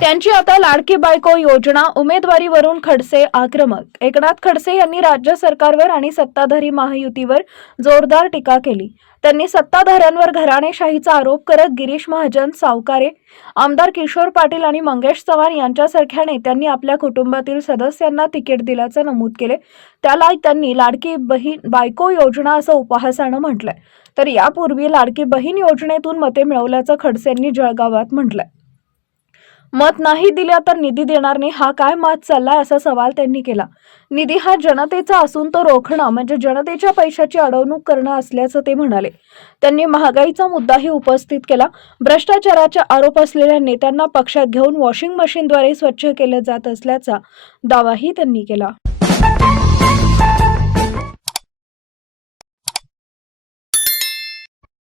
त्यांची आता लाडकी बायको योजना उमेदवारीवरून खडसे आक्रमक. एकनाथ खडसे यांनी राज्य सरकारवर आणि सत्ताधारी महायुतीवर जोरदार टीका केली. त्यांनी सत्ताधाऱ्यांवर घराणेशाहीचा आरोप करत गिरीश महाजन सावकारे आमदार किशोर पाटील आणि मंगेश चव्हाण यांच्यासारख्या नेत्यांनी आपल्या कुटुंबातील सदस्यांना तिकीट दिल्याचं नमूद केले. त्याला त्यांनी लाडकी बहीण बायको योजना असं उपहासानं म्हटलंय. तर यापूर्वी लाडकी बहीण योजनेतून मते मिळवल्याचं खडसेंनी जळगावात म्हटलंय. मत नाही दिल्या तर निधी देणार नाही. हा काय मात चाललाय असा सवाल त्यांनी केला. निधी हा जनतेचा असून तो रोखणं म्हणजे जनतेच्या पैशाची अडवणूक करणं असल्याचं ते म्हणाले. त्यांनी महागाईचा मुद्दाही उपस्थित केला. भ्रष्टाचाराचा आरोप असलेल्या नेत्यांना पक्षात घेऊन वॉशिंग मशीनद्वारे स्वच्छ केलं जात असल्याचा दावाही त्यांनी केला.